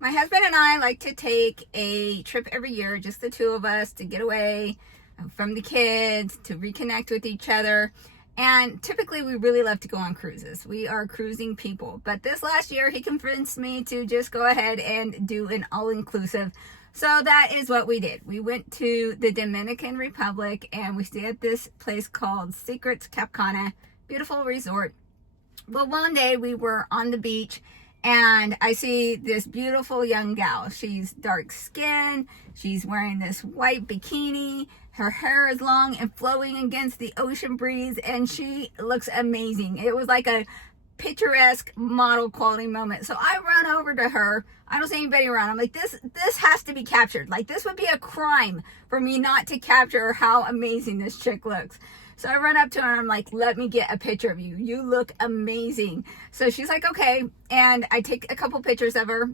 My husband and I like to take a trip every year, just the two of us, to get away from the kids, to reconnect with each other. And typically we really love to go on cruises. We are cruising people. But this last year he convinced me to just go ahead and do an all-inclusive. So that is what we did. We went to the Dominican Republic and we stayed at this place called Secrets Cap Cana. Beautiful resort. Well, one day we were on the beach and I see this beautiful young gal. She's dark skinned. She's wearing this white bikini. Her hair is long and flowing against the ocean breeze, and she looks amazing. It was like a picturesque model quality moment. So I run over to her. I don't see anybody around. I'm like, this has to be captured. Like, this would be a crime for me not to capture how amazing this chick looks. So I run up to her and I'm like, let me get a picture of you. You look amazing. So she's like, okay. And I take a couple pictures of her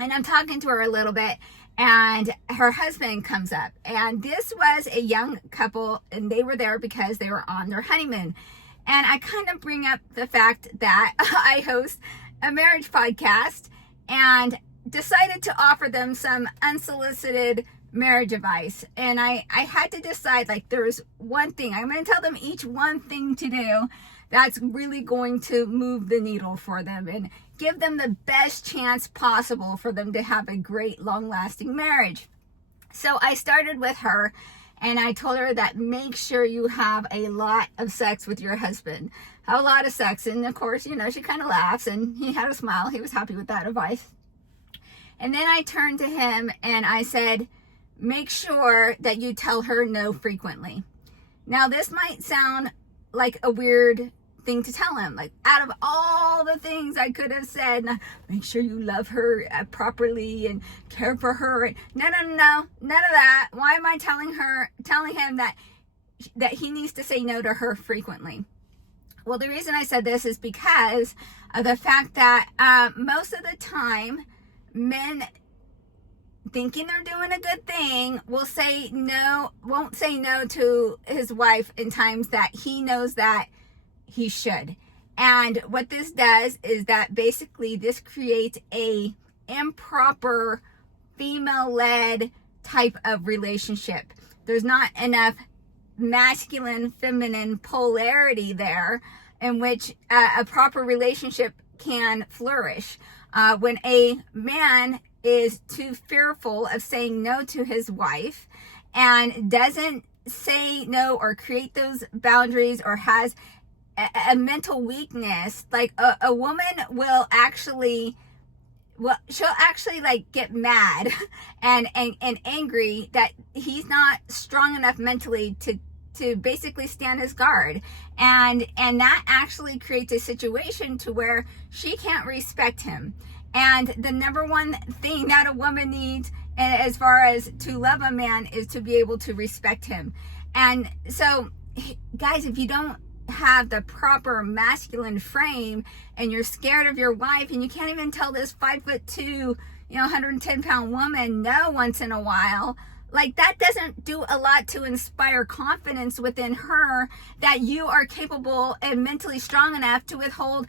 and I'm talking to her a little bit, and her husband comes up, and this was a young couple and they were there because they were on their honeymoon. And I kind of bring up the fact that I host a marriage podcast and decided to offer them some unsolicited marriage advice. And I had to decide, like, there's one thing. I'm going to tell them each one thing to do that's really going to move the needle for them and give them the best chance possible for them to have a great, long-lasting marriage. So I started with her. And I told her that make sure you have a lot of sex with your husband. Have a lot of sex. And of course, you know, she kind of laughs and he had a smile. He was happy with that advice. And then I turned to him and I said, make sure that you tell her no frequently. Now, this might sound like a weird thing to tell him. Like, out of all the things I could have said, make sure you love her properly and care for her. No, none of that. Why am I telling him that he needs to say no to her frequently? Well, the reason I said this is because of the fact that most of the time, men, thinking they're doing a good thing, won't say no to his wife in times that he knows that he should. And what this does is that basically this creates a improper female-led type of relationship. There's not enough masculine feminine polarity there in which a proper relationship can flourish. When a man is too fearful of saying no to his wife and doesn't say no or create those boundaries, or has a mental weakness, like a woman will actually, she'll actually like get mad and angry that he's not strong enough mentally to basically stand his guard, and that actually creates a situation to where she can't respect him. And the number one thing that a woman needs as far as to love a man is to be able to respect him. And so, guys, if you don't have the proper masculine frame and you're scared of your wife and you can't even tell this 5'2", 110-pound woman no once in a while, like, that doesn't do a lot to inspire confidence within her that you are capable and mentally strong enough to withhold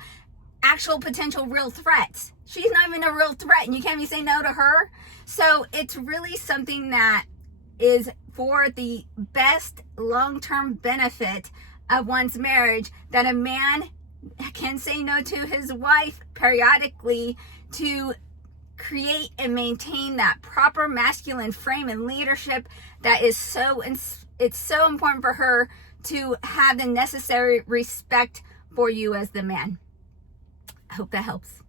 actual potential real threats. She's not even a real threat and you can't even say no to her. So it's really something that is for the best long-term benefit of one's marriage, that a man can say no to his wife periodically to create and maintain that proper masculine frame and leadership that is it's so important for her to have the necessary respect for you as the man. I hope that helps.